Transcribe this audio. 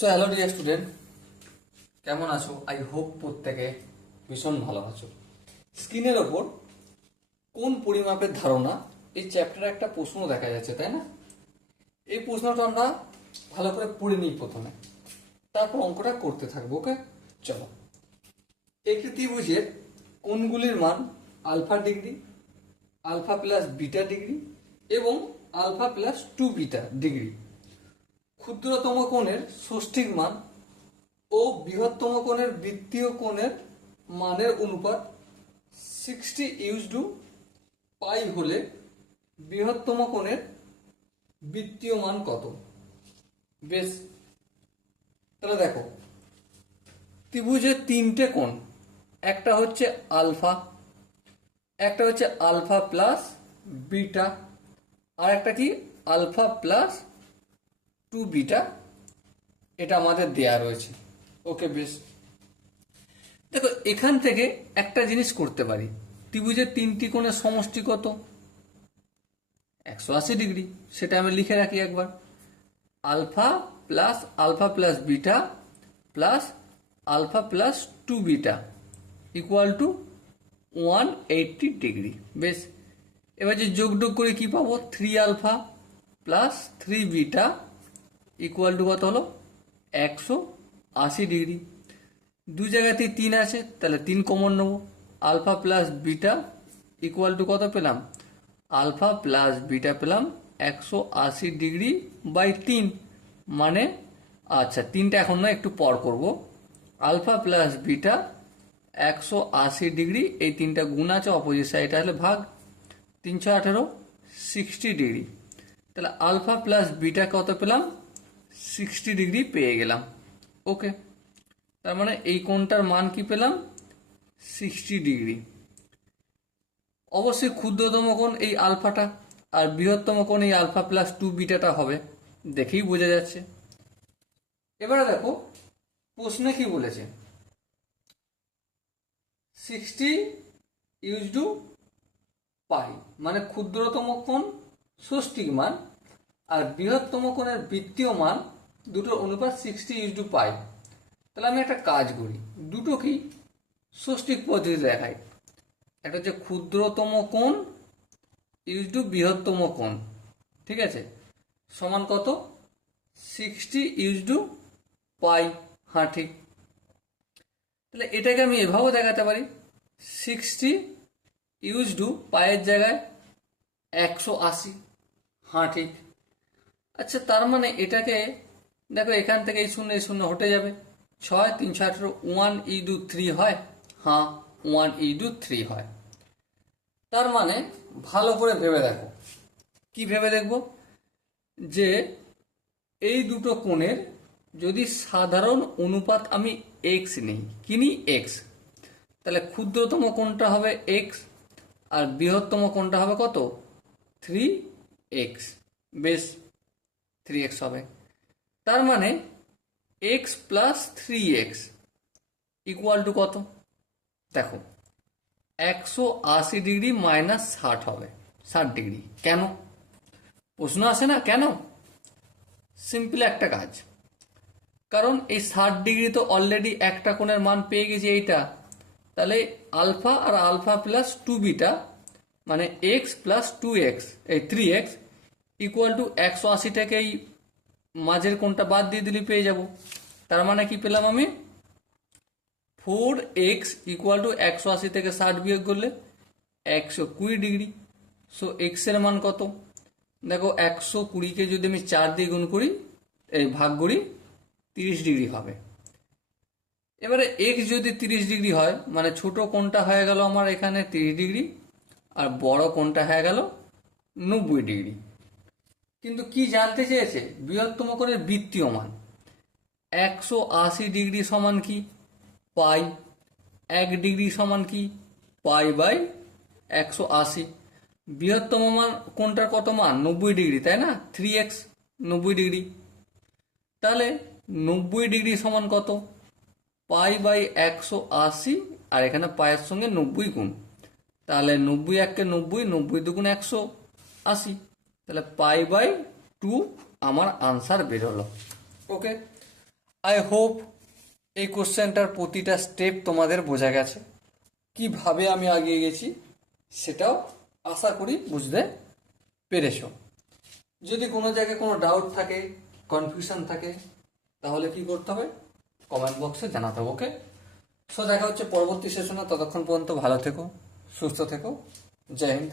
So hello dear student কেমন আছো? I hope প্রত্যেকে ভীষণ ভালো আছো। স্ক্রিনের ওপর কোন পরিমাপের ধারণা? এই চ্যাপ্টারে একটা প্রশ্ন দেখা যাচ্ছে, তাই না? এই প্রশ্নটা আমরা ভালো করে পড়ে নিই প্রথমে। তারপর অঙ্কটা করতে থাকব ওকে চলো। একটি ত্রিভুজের কোনগুলির মান alpha degree alpha plus beta degree এবং alpha plus two beta degree ক্ষুদ্রতম কোণের ষষ্ঠিক মান ও বৃহত্তম কোণের বৃত্তীয় কোণের মানের অনুপাত সিক্সটি ইউজ টু পাই হলে বৃহত্তম কোণের বৃত্তীয় মান কত? বেশ, তাহলে দেখো, ত্রিভুজের তিনটে কোণ, একটা হচ্ছে আলফা, একটা হচ্ছে আলফা প্লাস বিটা, আর একটা কি? আলফা প্লাস টু বিটা এটা আমাদের দেয়া রয়েছে। ওকে বেশ। দেখো, এখান থেকে একটা জিনিস করতে পারি। ত্রিভুজের তিনটি কোণের সমষ্টি কত? একশো আশি ডিগ্রি। সেটা আমি লিখে রাখি একবার। Alpha plus alpha plus beta plus alpha plus two beta equal to one eighty degree. বেশ। এবার যে যোগ যোগ করে কি পাবো? Three alpha plus three beta equal to কত হলো? একশো আশি ডিগ্রি দু জায়গাতেই তিন আছে তাহলে তিন কমন নেব। Alpha plus beta equal to কত পেলাম? আলফা প্লাস বিটা পেলাম একশো আশি ডিগ্রি বাই তিন। মানে আচ্ছা তিনটা এখন না একটু পর করব। আলফা প্লাস বিটা একশো আশি ডিগ্রি এই তিনটা গুণ আছে অপোজিট সাইডে হলে ভাগ। তিনশো আঠেরো সিক্সটি ডিগ্রি তাহলে আলফা প্লাস বিটা কত পেলাম? সিক্সটি ডিগ্রি পেয়ে গেলাম। ওকে, তার মানে এই কোণটার মান কি পেলাম? Sixty degree. অবশ্যই ক্ষুদ্রতম কোণ এই আলফাটা আর বৃহত্তম কোণ এই আলফা প্লাস টু বিটাটা হবে, দেখেই বোঝা যাচ্ছে। এবারে দেখো, প্রশ্নে কি বলেছে? সিক্সটি ইউজ টু পাই মানে ক্ষুদ্রতম কোণ ষষ্ঠিক মান আর বৃহত্তম কোণের বৃত্তীয় মান দুটোর অনুপাত সিক্সটি ইউজ টু পাই তাহলে আমি একটা কাজ করি দুটো কি ষষ্ঠিক পদ্ধতি দেখাই। একটা হচ্ছে ক্ষুদ্রতম কোণ ইউজ টু বৃহত্তম কোণ, ঠিক আছে? সমান কত? সিক্সটি ইউজ টু পাই হ্যাঁ ঠিক। তাহলে এটাকে আমি এভাবেও দেখাতে পারি সিক্সটি ইউজ টু পায়ের জায়গায় একশো আশি হ্যাঁ ঠিক। আচ্ছা তার মানে এটাকে, দেখো এখান থেকে এই শূন্য এই শূন্য হটে যাবে। ছয় তিনশো আঠেরো, ওয়ান, ই ডু থ্রি হয়। হ্যাঁ ওয়ান, ই ডু থ্রি হয়। তার মানে ভালো করে ভেবে দেখো। কি ভেবে দেখব? যে এই দুটো কোণের যদি সাধারণ অনুপাত আমি এক্স নিই, কিনি এক্স তাহলে ক্ষুদ্রতম কোণটা হবে এক্স আর বৃহত্তম কোণটা হবে কত? Three x. বেশ থ্রি এক্স হবে। তার মানে x plus three x equal to কত? দেখো, একশো আশি ডিগ্রি মাইনাস ষাট হবে, ষাট ডিগ্রি কেন? প্রশ্ন আসে না? কেন? সিম্পল একটা কাজ। কারণ এই ষাট ডিগ্রি তো অলরেডি একটা কোণের মান পেয়ে গেছি এইটা। তাহলে আলফা আর আলফা প্লাস টু বিটা মানে এক্স প্লাস টু এক্স এই থ্রি এক্স ইকুয়াল টু একশো আশিটাকে এই মাঝের কোণটা বাদ দিয়ে দিলে পেয়ে যাব। তার মানে কি পেলাম আমি? ফোর এক্স ইকুয়াল টু একশো আশি থেকে ষাট বিয়োগ করলে একশো কুড়ি ডিগ্রি। সো এক্সের মান কত? দেখো, একশো কুড়িকে যদি আমি চার দিয়ে গুণ করি, এই ভাগ করি, তিরিশ ডিগ্রি হবে। এবারে এক্স যদি তিরিশ ডিগ্রি হয় মানে ছোট কোণটা হয়ে গেল আমার এখানে তিরিশ ডিগ্রি, আর বড় কোণটা হয়ে গেল নব্বই ডিগ্রি। কিন্তু কি জানতে চেয়েছে? বৃহত্তম কোণের বৃত্তীয় মান একশো আশি ডিগ্রি সমান কি? পাই। এক ডিগ্রি সমান কি? পাই বাই একশো আশি। বৃহত্তম মান কোনটার কত মান? নব্বই ডিগ্রি, তাই না? থ্রি এক্স, নব্বই ডিগ্রি। তাহলে নব্বই ডিগ্রি সমান কত? পাই বাই একশো আশি, আর এখানে পায়ের সঙ্গে নব্বই গুণ। তাহলে নব্বই এককে নব্বই নব্বই দুগুণ একশো আশি। তাহলে পাই বাই টু আমার আনসার বেরোলো ওকে আই হোপ এই কোশ্চেনটার প্রতিটা স্টেপ তোমাদের বোঝা গেছে। কীভাবে আমি আগিয়ে গেছি সেটাও আশা করি বুঝতে পেরেছ। যদি কোনো জায়গায় কোনো ডাউট থাকে কনফিউশন থাকে, তাহলে কি করতে হবে? কমেন্ট বক্সে জানাতে হবে ওকে সো দেখা হচ্ছে পরবর্তী সেশনে ততক্ষণ পর্যন্ত ভালো থেকো, সুস্থ থেকো। জয় হিন্দ।